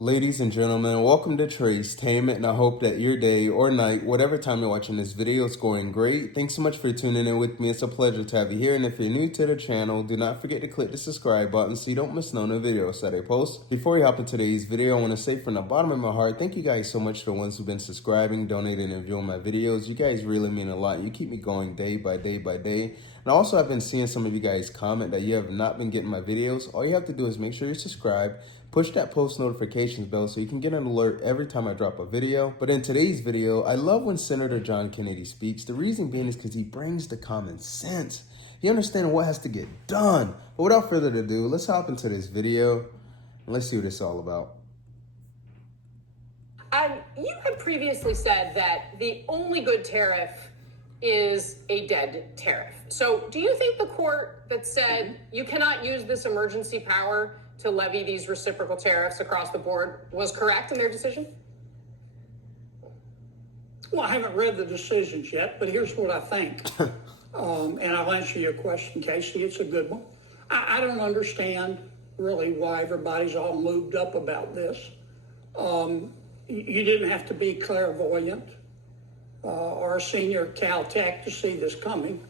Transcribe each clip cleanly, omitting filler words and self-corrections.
Ladies and gentlemen, welcome to Tracetainment, and I hope that your day or night, whatever time you're watching this video, is going great. Thanks so much for tuning in with me. It's a pleasure to have you here, and if you're new to the channel, do not forget to click the subscribe button so you don't miss no new videos that I post. Before we hop into today's video, I want to say from the bottom of my heart, thank you guys so much to the ones who've been subscribing, donating, and viewing my videos. You guys really mean a lot. You keep me going day by day by day. And also, I've been seeing some of you guys comment that you have not been getting my videos. All you have to do is make sure you subscribe, push that post notifications bell so you can get an alert every time I drop a video. But in today's video, I love when Senator John Kennedy speaks. The reason being is because he brings the common sense. He understands what has to get done. But without further ado, let's hop into this video and let's see what it's all about. You had previously said that the only good tariff is a dead tariff. So do you think the court that said you cannot use this emergency power to levy these reciprocal tariffs across the board was correct in their decision? Well, I haven't read the decisions yet, but here's what I think. And I'll answer your question, Casey. It's a good one. I don't understand really why everybody's all moved up about this. You didn't have to be clairvoyant or a senior Caltech to see this coming.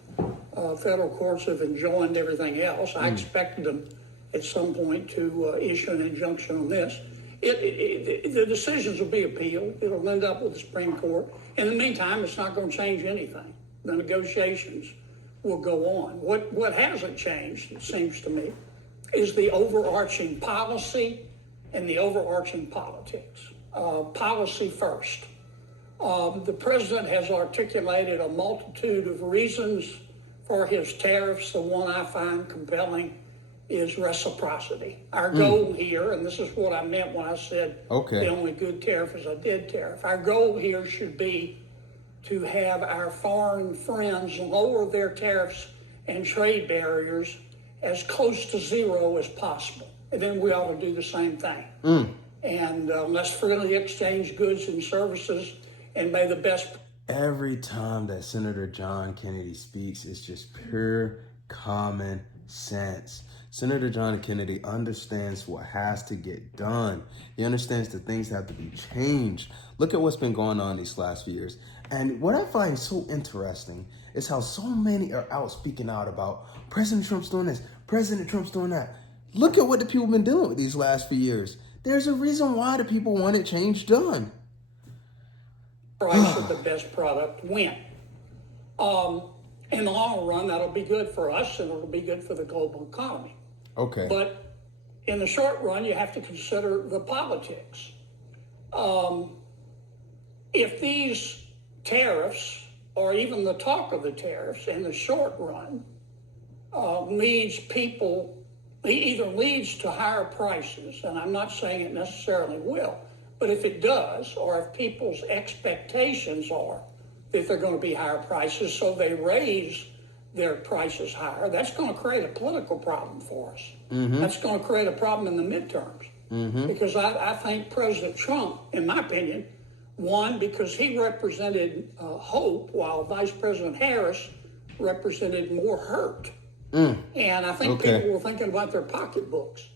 Federal courts have enjoined everything else. I expected them at some point to issue an injunction on this. The decisions will be appealed. It'll end up with the Supreme Court. In the meantime, it's not going to change anything. The negotiations will go on. What hasn't changed, it seems to me, is the overarching policy and the overarching politics. Policy first. The president has articulated a multitude of reasons for his tariffs. The one I find compelling is reciprocity. Our goal here, and this is what I meant when I said the only good tariff is a dead tariff. Our goal here should be to have our foreign friends lower their tariffs and trade barriers as close to zero as possible. And then we ought to do the same thing. And let's freely exchange goods and services, and may the best. Every time that Senator John Kennedy speaks, it's just pure common sense. Senator John Kennedy understands what has to get done. He understands that things have to be changed. Look at what's been going on these last few years. And what I find so interesting is how so many are out speaking out about President Trump's doing this, President Trump's doing that. Look at what the people have been dealing with these last few years. There's a reason why the people wanted change done. Price of the best product win. In the long run, that'll be good for us, and it'll be good for the global economy. Okay. But in the short run, you have to consider the politics. If these tariffs, or even the talk of the tariffs in the short run, leads to higher prices, and I'm not saying it necessarily will, but if it does, or if people's expectations are that they're going to be higher prices, so they raise their prices higher, that's going to create a political problem for us. That's going to create a problem in the midterms. Because I think President Trump, in my opinion, won because he represented hope, while Vice President Harris represented more hurt. And I think people were thinking about their pocketbooks.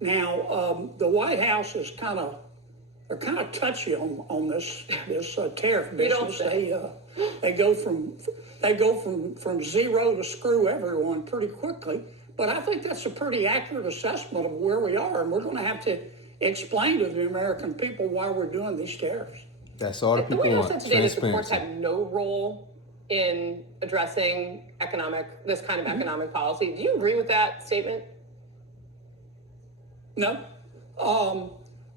Now, the White House is they're kind of touchy on this tariff business. They go from zero to screw everyone pretty quickly. But I think that's a pretty accurate assessment of where we are, and we're going to have to explain to the American people why we're doing these tariffs. That's all the people want. The White House said today that the courts had no role in addressing this kind of economic policy. Do you agree with that statement? No.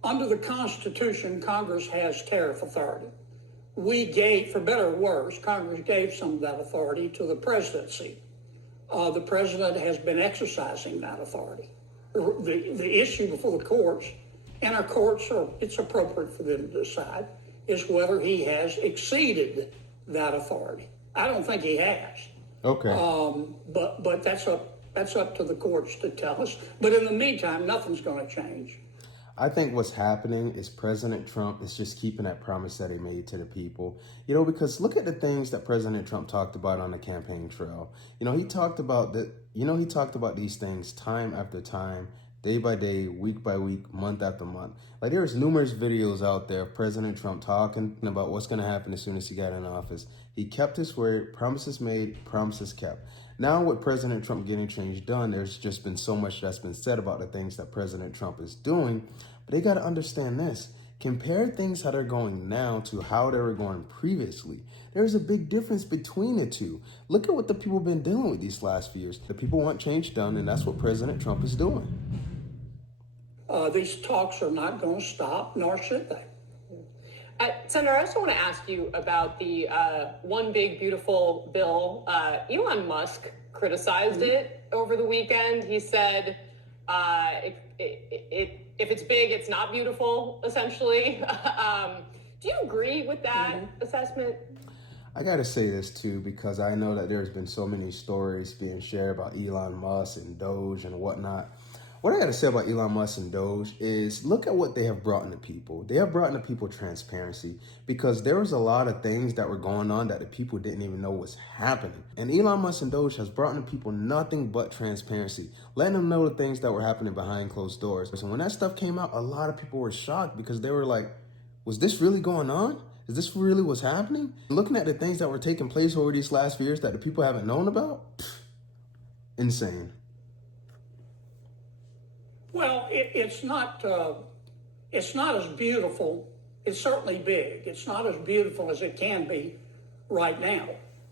Under the Constitution, Congress has tariff authority. We gave, for better or worse, Congress gave some of that authority to the presidency. The president has been exercising that authority. The issue before the courts, and our courts it's appropriate for them to decide, is whether he has exceeded that authority. I don't think he has. Okay. But that's up to the courts to tell us. But in the meantime, nothing's going to change. I think what's happening is President Trump is just keeping that promise that he made to the people. You know, because look at the things that President Trump talked about on the campaign trail. You know, he talked about these things time after time day by day, week by week, month after month. Like there's numerous videos out there of President Trump talking about what's going to happen as soon as he got in office. He kept his word, promises made, promises kept. Now with President Trump getting change done, there's just been so much that's been said about the things that President Trump is doing. But they got to understand this. Compare things how they're going now to how they were going previously. There's a big difference between the two. Look at what the people have been dealing with these last few years. The people want change done, and that's what President Trump is doing. These talks are not going to stop, nor should they. Senator, I also want to ask you about the One Big Beautiful Bill. Elon Musk criticized it over the weekend. He said, if it's big, it's not beautiful, essentially. Do you agree with that assessment? I got to say this too, because I know that there's been so many stories being shared about Elon Musk and Doge and whatnot. What I got to say about Elon Musk and Doge is look at what they have brought into people. They have brought into people transparency, because there was a lot of things that were going on that the people didn't even know was happening. And Elon Musk and Doge has brought into people nothing but transparency, letting them know the things that were happening behind closed doors. So when that stuff came out, a lot of people were shocked, because they were like, was this really going on? Is this really what's happening? Looking at the things that were taking place over these last few years that the people haven't known about, insane. Well, it's not as beautiful. It's certainly big. It's not as beautiful as it can be right now.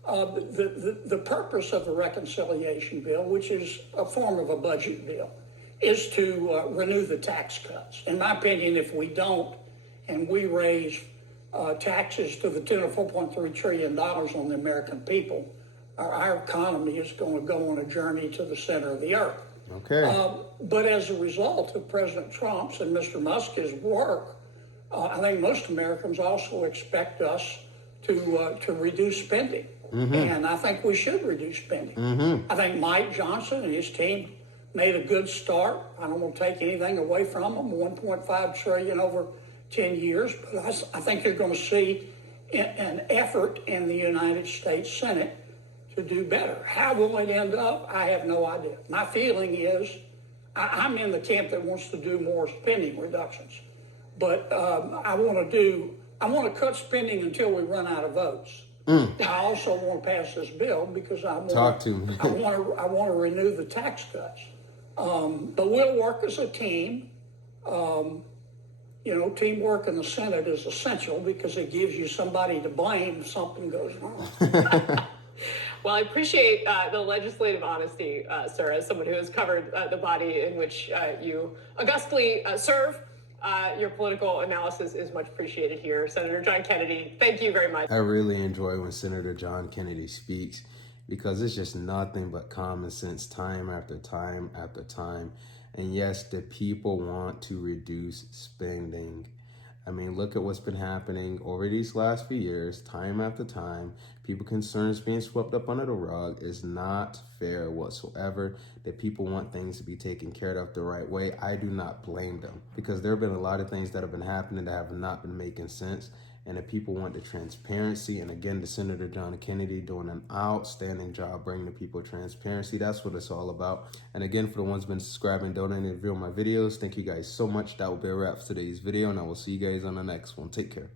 The purpose of the reconciliation bill, which is a form of a budget bill, is to renew the tax cuts. In my opinion, if we don't, and we raise taxes to the tune of $4.3 trillion on the American people, our economy is going to go on a journey to the center of the earth. Okay. But as a result of President Trump's and Mr. Musk's work, I think most Americans also expect us to reduce spending. And I think we should reduce spending. I think Mike Johnson and his team made a good start. I don't want to take anything away from them, $1.5 trillion over 10 years, but I think you're going to see an effort in the United States Senate to do better. How will it end up? I have no idea. My feeling is I'm in the camp that wants to do more spending reductions, but I want to cut spending until we run out of votes. I also want to pass this bill because I want to renew the tax cuts. But we'll work as a team. Teamwork in the Senate is essential because it gives you somebody to blame if something goes wrong. Well, I appreciate the legislative honesty, sir, as someone who has covered the body in which you augustly serve. Your political analysis is much appreciated here. Senator John Kennedy, thank you very much. I really enjoy when Senator John Kennedy speaks, because it's just nothing but common sense time after time after time. And yes, the people want to reduce spending. I mean, look at what's been happening over these last few years, time after time. People concerns being swept up under the rug is not fair whatsoever. That people want things to be taken care of the right way. I do not blame them, because there have been a lot of things that have been happening that have not been making sense. And the people want the transparency. And again, the Senator John Kennedy doing an outstanding job bringing the people transparency. That's what it's all about. And again, for the ones who've been subscribing, donating, and viewing my videos, thank you guys so much. That will be a wrap for today's video, and I will see you guys on the next one. Take care.